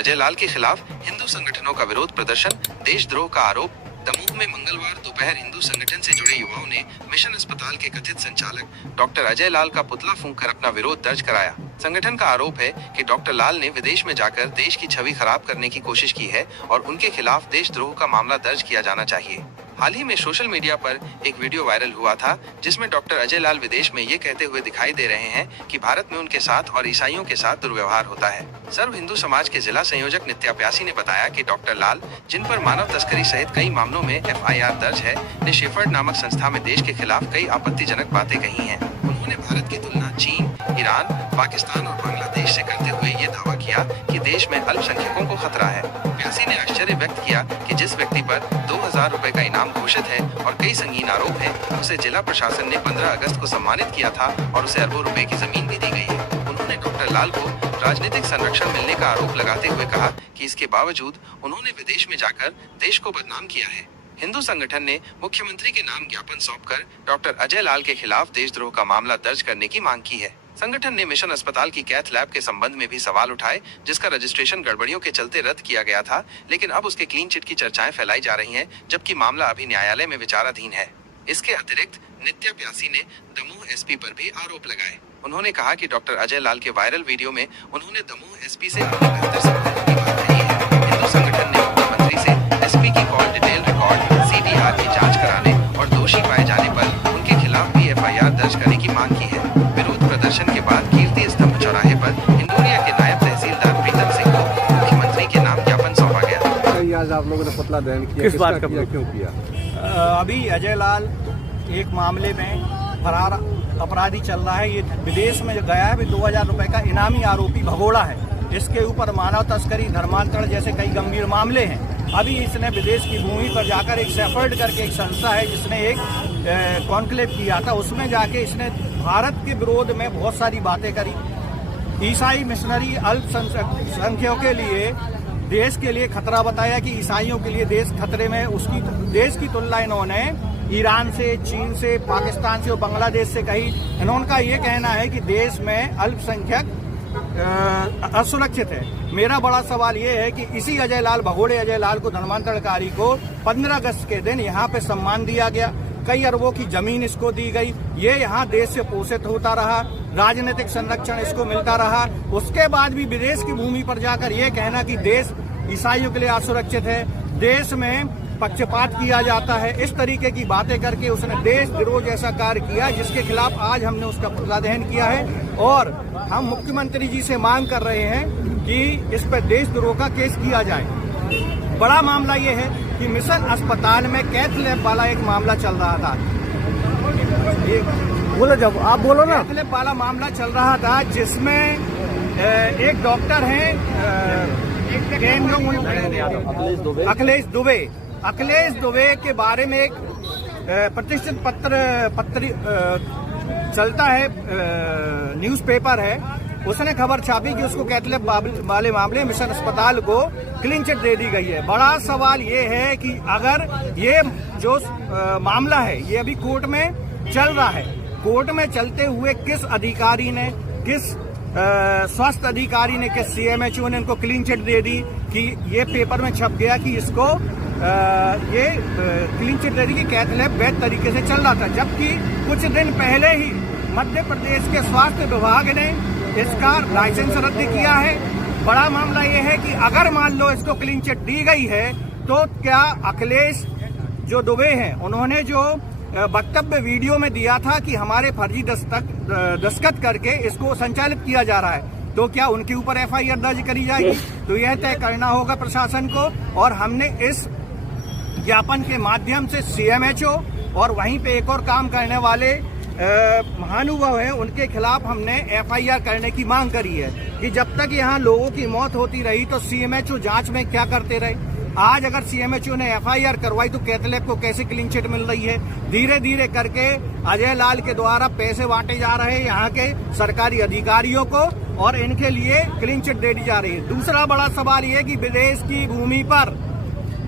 अजय लाल के खिलाफ हिंदू संगठनों का विरोध प्रदर्शन, देशद्रोह का आरोप। दमोह में मंगलवार दोपहर हिंदू संगठन से जुड़े युवाओं ने मिशन अस्पताल के कथित संचालक डॉक्टर अजय लाल का पुतला फूंककर अपना विरोध दर्ज कराया। संगठन का आरोप है कि डॉक्टर लाल ने विदेश में जाकर देश की छवि खराब करने की कोशिश की है और उनके खिलाफ देशद्रोह का मामला दर्ज किया जाना चाहिए। हाल ही में सोशल मीडिया पर एक वीडियो वायरल हुआ था जिसमें डॉक्टर अजय लाल विदेश में ये कहते हुए दिखाई दे रहे हैं कि भारत में उनके साथ और ईसाइयों के साथ दुर्व्यवहार होता है। सर्व हिंदू समाज के जिला संयोजक नित्या प्यासी ने बताया कि डॉक्टर लाल, जिन पर मानव तस्करी सहित कई मामलों में FIR दर्ज है, ने शेफर्ड नामक संस्था में देश के खिलाफ कई आपत्तिजनक बातें कही हैं। उन्होंने भारत की तुलना चीन, ईरान, पाकिस्तान और बांग्लादेश से करते हुए ये दावा किया कि देश में अल्पसंख्यकों को खतरा है। प्यासी ने आश्चर्य व्यक्त किया कि जिस व्यक्ति पर 2000 रुपए का इनाम घोषित है और कई संगीन आरोप है, उसे जिला प्रशासन ने 15 अगस्त को सम्मानित किया था और उसे अरबों रुपए की जमीन भी दी गई है। उन्होंने डॉक्टर लाल को राजनीतिक संरक्षण मिलने का आरोप लगाते हुए कहा कि इसके बावजूद उन्होंने विदेश में जाकर देश को बदनाम किया है। हिंदू संगठन ने मुख्यमंत्री के नाम ज्ञापन सौंपकर डॉक्टर अजय लाल के खिलाफ देशद्रोह का मामला दर्ज करने की मांग की है। संगठन ने मिशन अस्पताल की कैथ लैब के संबंध में भी सवाल उठाए, जिसका रजिस्ट्रेशन गड़बड़ियों के चलते रद्द किया गया था, लेकिन अब उसके क्लीन चिट की चर्चाएं फैलाई जा रही हैं, जबकि मामला अभी न्यायालय में विचाराधीन है। इसके अतिरिक्त नित्या प्यासी ने दमोह SP पर भी आरोप लगाए। उन्होंने कहा कि डॉक्टर अजय लाल के वायरल वीडियो में उन्होंने दमोह SP से अपने बेहतर संबंधों की बात कही है। हिंदू संगठन ने मुख्यमंत्री से SP की कॉल डिटेल रिकॉर्ड CDR की जांच कराने और दोषी पाए जाने पर उनके खिलाफ भी FIR दर्ज करने की मांग की है। विरोध प्रदर्शन के बाद कीर्ति स्तंभ चौराहे पर हिंडोरिया के नायब तहसीलदार प्रीतम सिंह को मुख्यमंत्री के नाम ज्ञापन सौंपा गया। आज आप लोगों ने पुतला दहन किया, किस बात का क्यों किया? अभी अजय लाल एक मामले में फरार अपराधी चल रहा है। ये विदेश में गया है, 2000 रुपए का इनामी आरोपी भगोड़ा है। इसके ऊपर मानव तस्करी, धर्मांतरण जैसे कई गंभीर मामले हैं। अभी इसने विदेश की भूमि पर जाकर एक शेफर्ड करके एक संस्था है जिसने एक कॉन्क्लेव किया था, उसमें जाके इसने भारत के विरोध में बहुत सारी बातें करी। ईसाई मिशनरी अल्पसंख्यकों के लिए देश के लिए खतरा बताया कि ईसाइयों के लिए देश खतरे में। उसकी देश की तुलना इन्होंने ईरान से, चीन से, पाकिस्तान से और बांग्लादेश से कही। इन्होंने ये कहना है कि देश में अल्पसंख्यक असुरक्षित है। मेरा बड़ा सवाल ये है कि इसी अजय लाल, भगोड़े अजय लाल को, धर्मांतरणकारी को 15 अगस्त के दिन यहाँ पे सम्मान दिया गया। कई अरबों की जमीन इसको दी गई। ये यहाँ देश से पोषित होता रहा, राजनीतिक संरक्षण इसको मिलता रहा। उसके बाद भी विदेश की भूमि पर जाकर ये कहना कि देश ईसाइयों के लिए असुरक्षित है, देश में पक्षपात किया जाता है, इस तरीके की बातें करके उसने देशद्रोह जैसा कार्य किया, जिसके खिलाफ आज हमने उसका पुतला दहन किया है। और हम मुख्यमंत्री जी से मांग कर रहे हैं कि इस पर देशद्रोह का केस किया जाए। बड़ा मामला ये है कि मिशन अस्पताल में कैथ लैब वाला एक मामला चल रहा था। बोलो, जब आप बोलो ना। कैथ लैब वाला मामला चल रहा था जिसमें एक डॉक्टर हैं अखिलेश दुबे के बारे में एक प्रतिष्ठित पत्र चलता है, न्यूज़पेपर है। उसने खबर छापी कि उसको कैथ लैब वाले मामले मिशन अस्पताल को क्लीन चिट दे दी गई है। बड़ा सवाल ये है कि अगर ये जो मामला है ये अभी कोर्ट में चल रहा है, कोर्ट में चलते हुए किस अधिकारी ने, किस स्वास्थ्य अधिकारी ने, किस CMHO ने इनको क्लीन चिट दे दी कि ये पेपर में छप गया कि इसको ये क्लीन चिट दे दी कि कैथ लैब वैध तरीके से चल रहा था, जबकि कुछ दिन पहले ही मध्य प्रदेश के स्वास्थ्य विभाग ने इसका लाइसेंस रद्द किया है। बड़ा मामला ये है कि अगर मान लो इसको क्लीन चिट दी गई है तो क्या अखिलेश जो दुबे हैं, उन्होंने जो वक्तव्य वीडियो में दिया था कि हमारे फर्जी दस्तखत करके इसको संचालित किया जा रहा है, तो क्या उनके ऊपर FIR दर्ज करी जाएगी? तो यह तय करना होगा प्रशासन को। और हमने इस ज्ञापन के माध्यम से CMHO और वहीं पे एक और काम करने वाले महानुभाव हैं, उनके खिलाफ हमने FIR करने की मांग करी है कि जब तक यहाँ लोगों की मौत होती रही तो CMHO जांच में क्या करते रहे। आज अगर CMHO ने FIR करवाई तो कैथ लैब को कैसे क्लीन चिट मिल रही है? धीरे धीरे करके अजय लाल के द्वारा पैसे बांटे जा रहे हैं यहाँ के सरकारी अधिकारियों को और इनके लिए क्लीन चिट दे दी जा रही है। दूसरा बड़ा सवाल ये कि विदेश की भूमि पर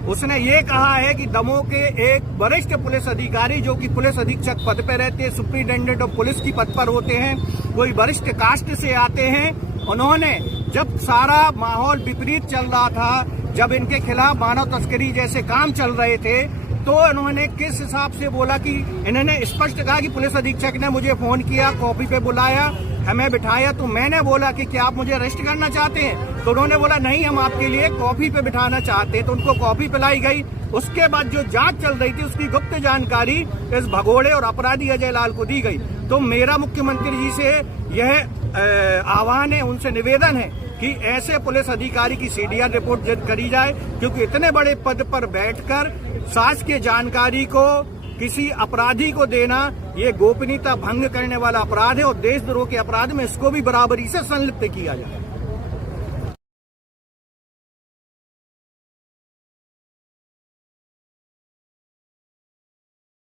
उसने ये कहा है कि दमोह के एक वरिष्ठ पुलिस अधिकारी जो कि पुलिस अधीक्षक पद पर रहते हैं, सुप्रिंटेंडेंट ऑफ पुलिस की पद पर होते हैं, कोई वरिष्ठ कास्ट से आते हैं, उन्होंने जब सारा माहौल विपरीत चल रहा था, जब इनके खिलाफ मानव तस्करी जैसे काम चल रहे थे, तो इन्होंने किस हिसाब से बोला कि इन्होंने स्पष्ट कहा कि पुलिस अधीक्षक ने मुझे फोन किया, कॉपी पे बुलाया, हमें बिठाया, तो मैंने बोला कि क्या आप मुझे अरेस्ट करना चाहते हैं? तो उन्होंने बोला नहीं, हम आपके लिए कॉफी पे बिठाना चाहते हैं। तो उनको कॉफी पिलाई गई। उसके बाद जो जांच चल रही थी उसकी गुप्त जानकारी इस भगोड़े और अपराधी अजय लाल को दी गई। तो मेरा मुख्यमंत्री जी से यह आह्वान है, उनसे निवेदन है कि ऐसे पुलिस अधिकारी की सीडीआर रिपोर्ट जल्द करी जाए, क्योंकि इतने बड़े पद पर बैठकर शासकीय जानकारी को किसी अपराधी को देना, ये गोपनीयता भंग करने वाला अपराध है और देशद्रोह के अपराध में इसको भी बराबरी से संलिप्त किया जाए।